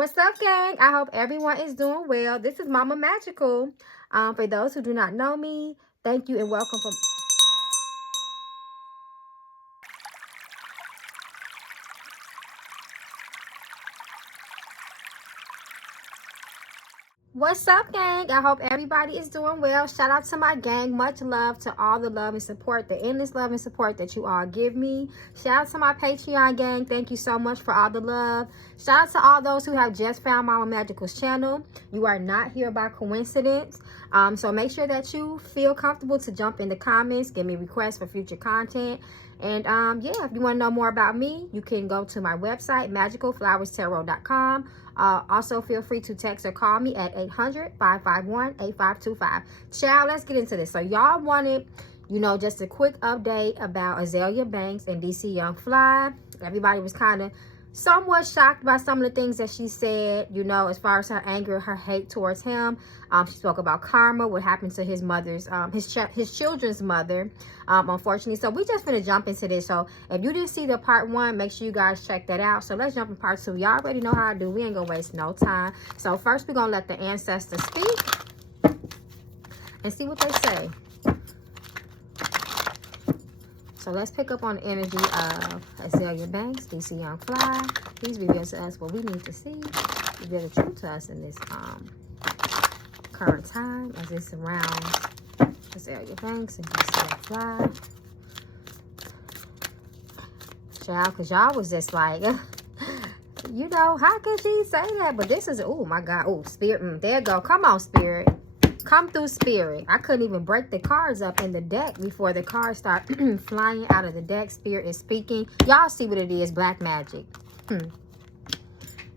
What's up, gang? I hope everyone is doing well. This is Mama Magical. For those who do not know me, thank you and welcome from... What's up, gang? I hope everybody is doing well. Shout out to my gang. Much love to all the love and support, the endless love and support that you all give me. Shout out to my Patreon gang. Thank you so much for all the love. Shout out to all those who have just found Mama Magical's channel. You are not here by coincidence. So make sure that you feel comfortable to jump in the comments, give me requests for future content. And yeah, if you want to know more about me, you can go to my website, magicalflowerstarot.com. Also, feel free to text or call me at 800-551-8525. Child, let's get into this. So, y'all wanted, just a quick update about Azealia Banks and DC Young Fly. Everybody was kind of somewhat shocked by some of the things that she said, as far as her anger, her hate towards him. She spoke about karma, what happened to his mother's, his children's mother, unfortunately. So we just gonna jump into this. So if you didn't see the part 1, make sure you guys check that out. So let's jump in part 2. Y'all already know how I do. We ain't gonna waste no time. So first we're gonna let the ancestors speak and see what they say. So let's pick up on the energy of Azealia Banks, DC Young Fly. Please reveal to us what we need to see. Reveal the truth to us in this current time as it surrounds Azealia Banks and DC Young Fly. Child, because y'all was just like, how can she say that? But this is, oh my God, oh, spirit, there you go. Come on, spirit. Come through, spirit. I couldn't even break the cards up in the deck before the cards start flying out of the deck. Spirit is speaking. Y'all see what it is, black magic. Then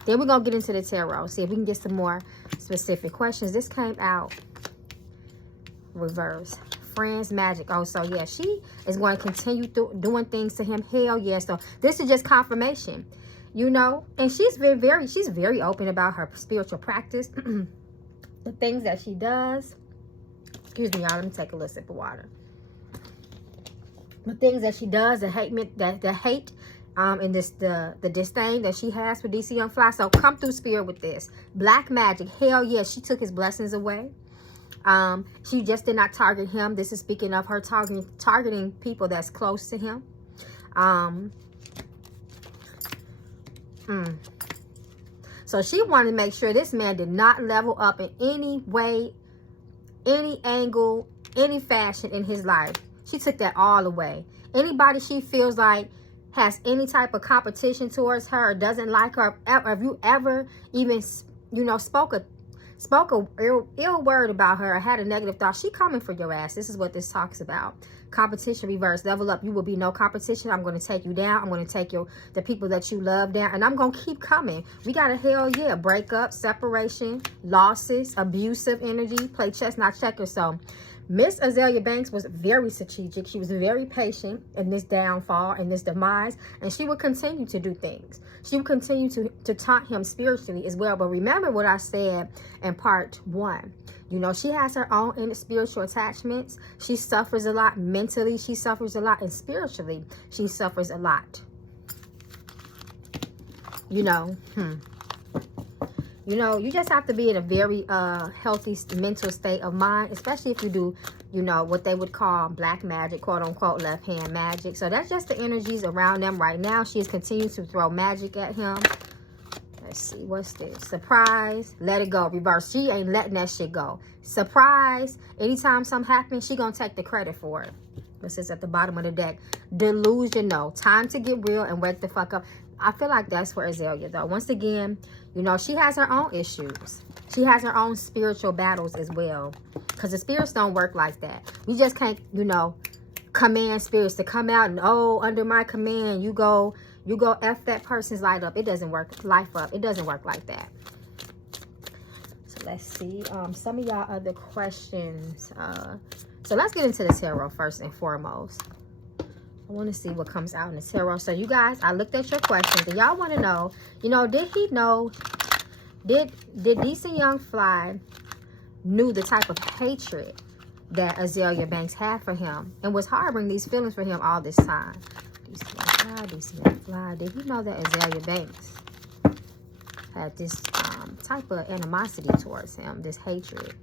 we're going to get into the tarot. See if we can get some more specific questions. This came out reverse. Friends magic. Oh, so yeah, she is going to continue doing things to him. Hell yeah. So this is just confirmation, and she's very open about her spiritual practice. The things that she does. Excuse me, y'all. Let me take a little sip of water. The things that she does, the hate, and the disdain that she has for DC Young Fly. So come through, spirit, with this black magic. Hell yeah, she took his blessings away. She just did not target him. This is speaking of her targeting people that's close to him. So she wanted to make sure this man did not level up in any way, any angle, any fashion in his life. She took that all away. Anybody she feels like has any type of competition towards her or doesn't like her, have you ever even, spoke a ill word about her or had a negative thought, she coming for your ass. This is what this talks about. Competition reverse. Level up. You will be no competition. I'm going to take you down. I'm going to take the people that you love down. And I'm going to keep coming. We got a hell yeah. Breakup, separation, losses, abusive energy. Play chess, not checkers. So Miss Azealia Banks was very strategic. She was very patient in this downfall and this demise. And she would continue to do things. She would continue to taunt him spiritually as well. But remember what I said in part 1. She has her own inner spiritual attachments. She suffers a lot mentally. She suffers a lot. And spiritually, she suffers a lot. You just have to be in a very healthy mental state of mind, especially if you do, what they would call black magic, quote unquote, left hand magic. So that's just the energies around them right now. She is continuing to throw magic at him. Let's see, what's this? Surprise, let it go, reverse. She ain't letting that shit go. Surprise, anytime something happens, she gonna take the credit for it. This is at the bottom of the deck. Delusional, time to get real and wake the fuck up. I feel like that's for Azealia, though. Once again, she has her own issues. She has her own spiritual battles as well. Because the spirits don't work like that. We just can't, command spirits to come out and, under my command, you go F that person's life up. It doesn't work. It doesn't work like that. So let's see. Some of y'all other questions. So let's get into the tarot first and foremost. I want to see what comes out in the tarot. So you guys, I looked at your questions and y'all want to know, did he know, did DC Young Fly knew the type of hatred that Azealia Banks had for him and was harboring these feelings for him all this time? DC Young Fly, DC Young Fly. Did he know that Azealia Banks had this type of animosity towards him, this hatred.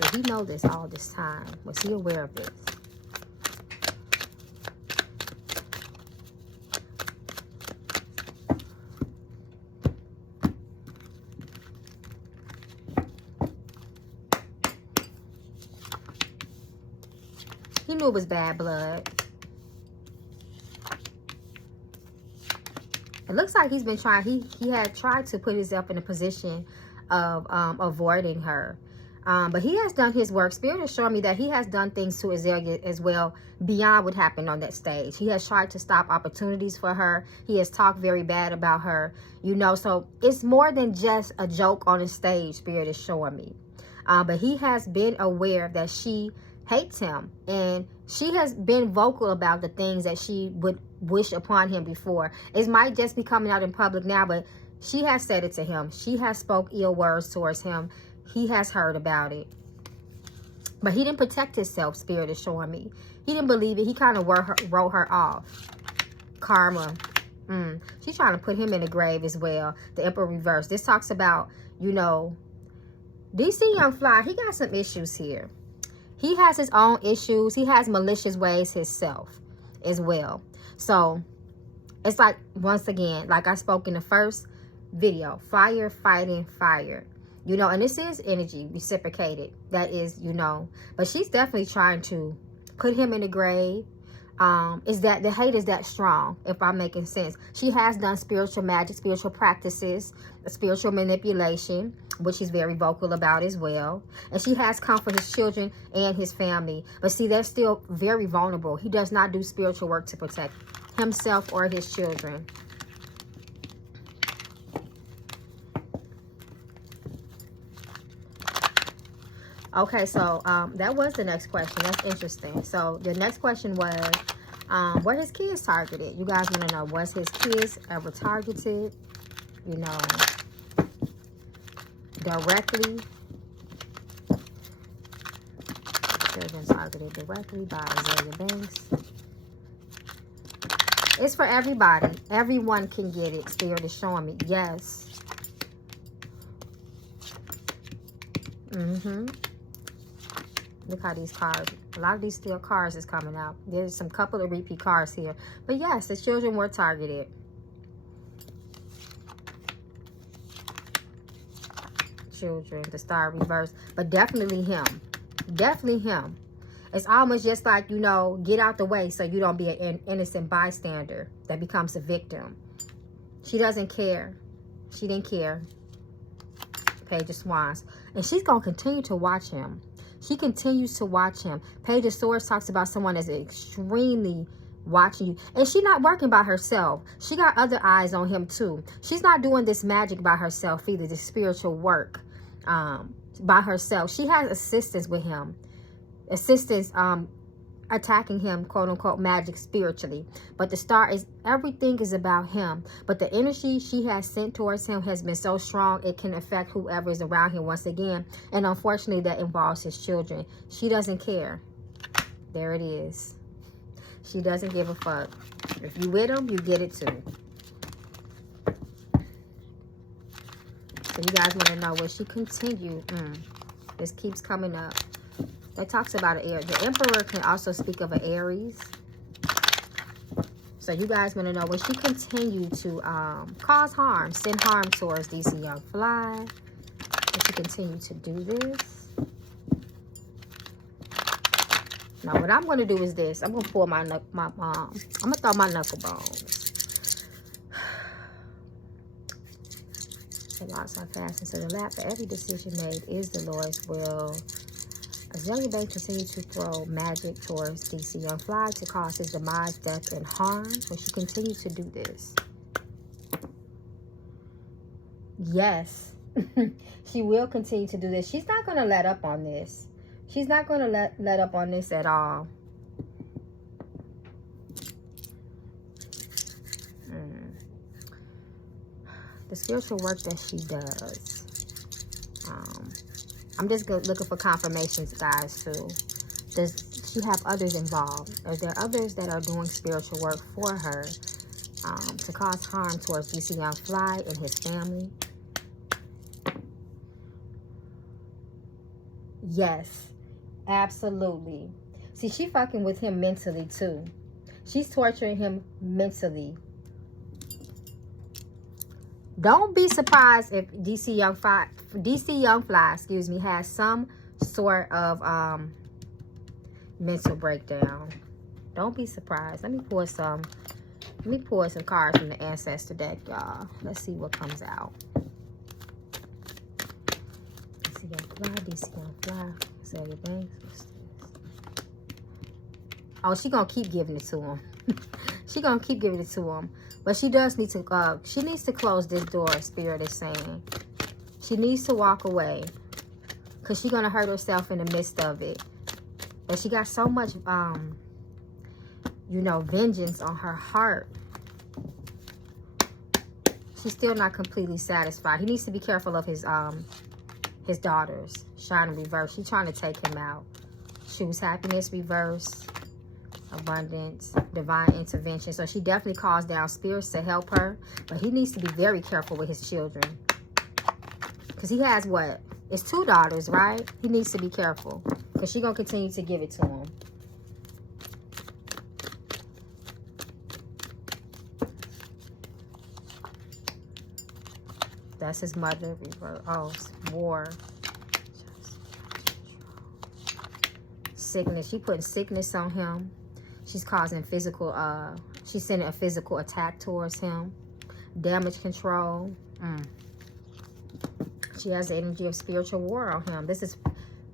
Did he know this all this time? Was he aware of this? He knew it was bad blood. It looks like he's been trying, he had tried to put himself in a position of avoiding her. But he has done his work. Spirit is showing me that he has done things to Azealia as well beyond what happened on that stage. He has tried to stop opportunities for her. He has talked very bad about her, you know. So it's more than just a joke on the stage, Spirit is showing me. But he has been aware that she hates him, and she has been vocal about the things that she would wish upon him before. It might just be coming out in public now, but she has said it to him. She has spoke ill words towards him. He has heard about it, but he didn't protect himself. Spirit is showing me he didn't believe it. He kind of wrote her off. Karma. She's trying to put him in the grave as well. The Emperor reverse. This talks about, you know, DC Young Fly. He got some issues here. He has his own issues. He has malicious ways himself as well. So it's like, once again, like I spoke in the first video, fire fighting fire. You know, and this is energy reciprocated. That is, you know, but she's definitely trying to put him in the grave. Is that the hate is that strong, if I'm making sense. She has done spiritual magic, spiritual practices, spiritual manipulation, which she's very vocal about as well. And she has come for his children and his family. But see, they're still very vulnerable. He does not do spiritual work to protect himself or his children. Okay, so that was the next question. That's interesting. So the next question was, were his kids targeted? You guys want to know, was his kids ever targeted, you know, directly? Children targeted directly by Azealia Banks. It's for everybody. Everyone can get it. Spirit is showing me. Yes. Look how these cards, a lot of these steel cards is coming out. There's some couple of repeat cards here. But yes, the children were targeted. Children, the star reverse. But definitely him. Definitely him. It's almost just like, you know, get out the way so you don't be an innocent bystander that becomes a victim. She doesn't care. She didn't care. Page of Swands. And she's going to continue to watch him. She continues to watch him. Page of Swords talks about someone that's extremely watching you. And she's not working by herself. She got other eyes on him too. She's not doing this magic by herself either, this spiritual work by herself. She has assistance with him. Assistance attacking him, quote unquote, magic spiritually. But the star is, everything is about him. But the energy she has sent towards him has been so strong, it can affect whoever is around him once again. And unfortunately, that involves his children. She doesn't care. There it is. She doesn't give a fuck. If you with him, you get it too. So you guys want to know, will she continue? This keeps coming up. That talks about an Aries. The Emperor can also speak of an Aries. So you guys want to know, will she continue to cause harm, send harm towards DC Young Fly? Will she continue to do this? Now, what I'm going to do is this. I'm going to pull I'm going to throw my knuckle bones. The locks are fastened to the lap. For every decision made is the Lord's will. Azealia Banks continue to throw magic towards DC Young Fly to cause his demise, death, and harm. Will she continue to do this? Yes. She will continue to do this. She's not going to let up on this. She's not going to let up on this at all. The spiritual work that she does. I'm just looking for confirmations, guys, too. Does she have others involved? Are there others that are doing spiritual work for her to cause harm towards DC Young Fly and his family? Yes, absolutely. See, she fucking with him mentally too. She's torturing him mentally. Don't be surprised if DC Young Fly, excuse me, has some sort of mental breakdown. Don't be surprised. Let me pull some cards from the ancestor deck, y'all. Let's see what comes out. DC Young Fly, DC Young Fly, Azealia Banks. What's this? Oh, she gonna keep giving it to him. She gonna keep giving it to him. But she does need to, she needs to close this door, Spirit is saying. She needs to walk away. Because she's going to hurt herself in the midst of it. But she got so much, you know, vengeance on her heart. She's still not completely satisfied. He needs to be careful of his daughters. Shine in reverse. She's trying to take him out. Choose happiness, reverse. Abundance, divine intervention. So she definitely calls down spirits to help her, but he needs to be very careful with his children, because he has what, it's 2 daughters, right? He needs to be careful, because she's gonna continue to give it to him. That's his mother. Oh, war, sickness. She putting sickness on him. She's causing physical, she's sending a physical attack towards him. Damage control. She has the energy of spiritual war on him. This is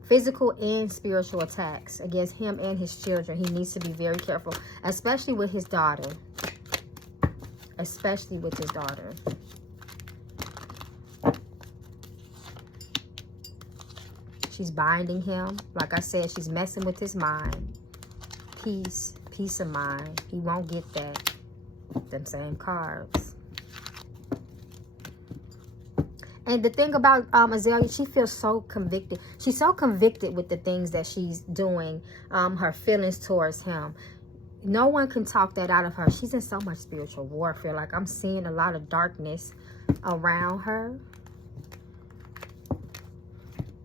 physical and spiritual attacks against him and his children. He needs to be very careful, especially with his daughter. Especially with his daughter. She's binding him. Like I said, she's messing with his mind. Peace of mind. He won't get that. Them same cards. And the thing about Azealia, she feels so convicted. She's so convicted with the things that she's doing. Her feelings towards him. No one can talk that out of her. She's in so much spiritual warfare. Like, I'm seeing a lot of darkness around her.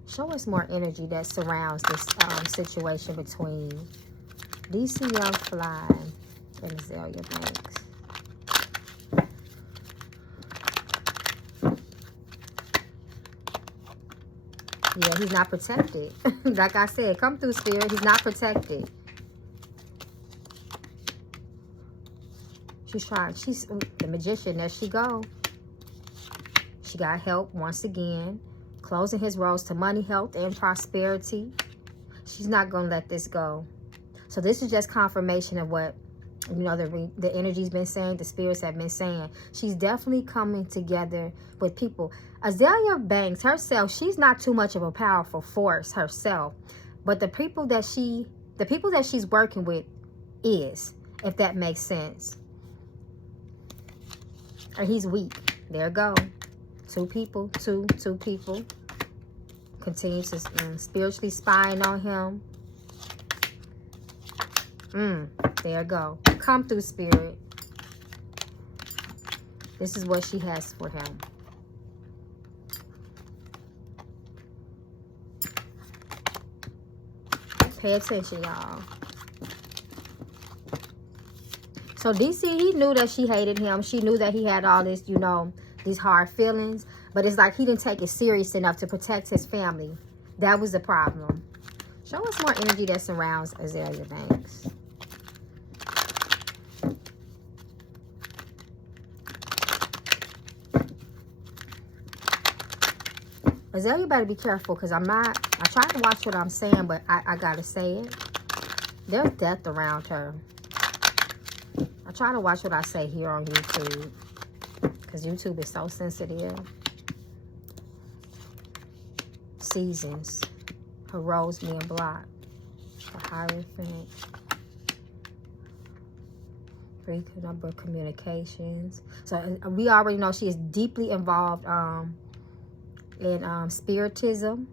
Show us more energy that surrounds this situation between DC Young Fly and Azealia Banks. Yeah, he's not protected. Like I said, come through, Spirit. He's not protected. She's trying. She's the magician. There she go. She got help once again. Closing his roads to money, health, and prosperity. She's not going to let this go. So this is just confirmation of what, you know, the energy's been saying, the spirits have been saying. She's definitely coming together with people. Azealia Banks herself, she's not too much of a powerful force herself. But the people that she's working with is, if that makes sense. And he's weak. There you go. Two people. Continue to spiritually spying on him. There you go. Come through, Spirit. This is what she has for him. Pay attention, y'all. So DC, he knew that she hated him. She knew that he had all this, you know, these hard feelings. But it's like he didn't take it serious enough to protect his family. That was the problem. Show us more energy that surrounds Azealia Banks. Azealia better be careful, because I try to watch what I'm saying, but I gotta say it. There's death around her. I try to watch what I say here on YouTube, because YouTube is so sensitive. Seasons. Her roles being blocked. The Hierophant. Frequent number of communications. So we already know she is deeply involved in spiritism.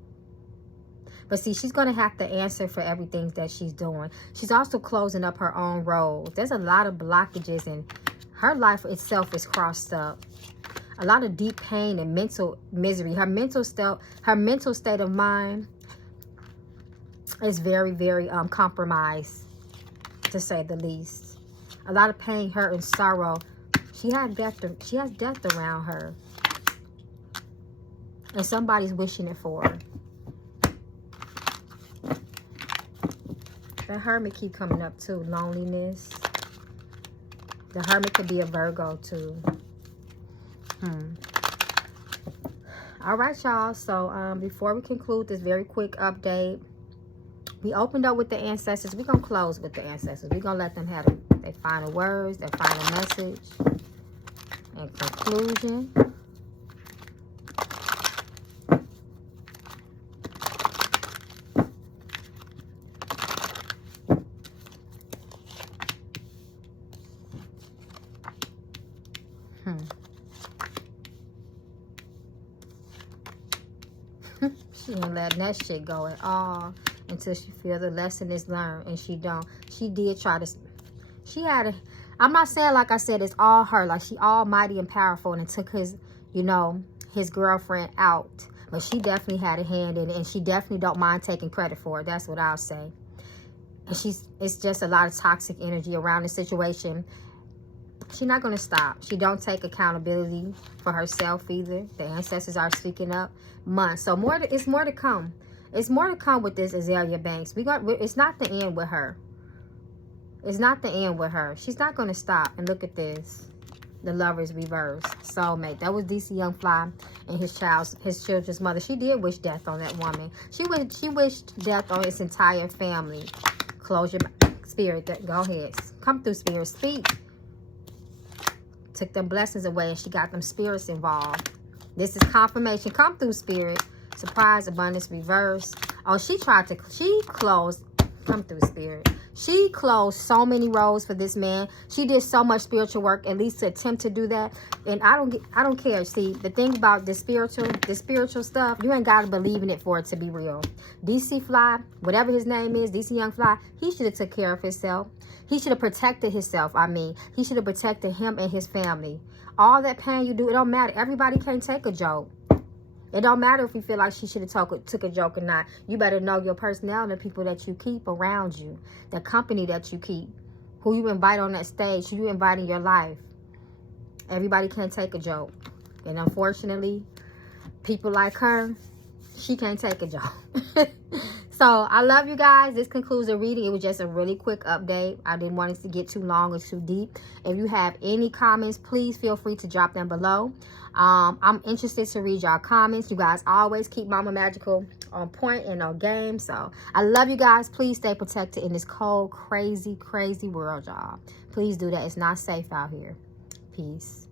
But see, she's going to have to answer for everything that she's doing. She's also closing up her own road. There's a lot of blockages, and her life itself is crossed up. A lot of deep pain and mental misery. Her mental state of mind It's very, very compromised, to say the least. A lot of pain, hurt, and sorrow. She has death around her. And somebody's wishing it for her. The Hermit keep coming up too. Loneliness. The Hermit could be a Virgo too. All right, y'all. So before we conclude this very quick update, we opened up with the ancestors. We're going to close with the ancestors. We're going to let them have their final words, their final message, and conclusion. She ain't letting that shit go at all until she feel the lesson is learned, and she don't. She did try to. She had a. I'm not saying, like I said, it's all her. Like, she almighty and powerful, and it took his, you know, his girlfriend out. But she definitely had a hand in it, and she definitely don't mind taking credit for it. That's what I'll say. And it's just a lot of toxic energy around the situation. She's not going to stop. She don't take accountability for herself either. The ancestors are speaking up. Months. So it's more to come. It's more to come with this Azealia Banks. It's not the end with her. It's not the end with her. She's not going to stop. And look at this. The Lovers reversed. Soulmate. That was DC Young Fly and his children's mother. She did wish death on that woman. She wished death on his entire family. Close your spirit. Go ahead. Come through, spirit. Speak. Took them blessings away, and she got them spirits involved. This is confirmation. Come through, spirit. Surprise, abundance, reverse. Oh, she closed. Come through, spirit. She closed so many roads for this man. She did so much spiritual work, at least to attempt to do that. And I don't care. See, the thing about this spiritual stuff, you ain't got to believe in it for it to be real. DC Fly, whatever his name is, DC Young Fly, he should have took care of himself. He should have protected himself. He should have protected him and his family. All that pain you do, it don't matter. Everybody can't take a joke. It don't matter if you feel like she should have took a joke or not. You better know your personality, the people that you keep around you, the company that you keep, who you invite on that stage, who you invite in your life. Everybody can't take a joke. And unfortunately, people like her, she can't take a joke. So, I love you guys. This concludes the reading. It was just a really quick update. I didn't want it to get too long or too deep. If you have any comments, please feel free to drop them below. I'm interested to read y'all comments. You guys always keep Mama Magical on point and on game. So, I love you guys. Please stay protected in this cold, crazy, crazy world, y'all. Please do that. It's not safe out here. Peace.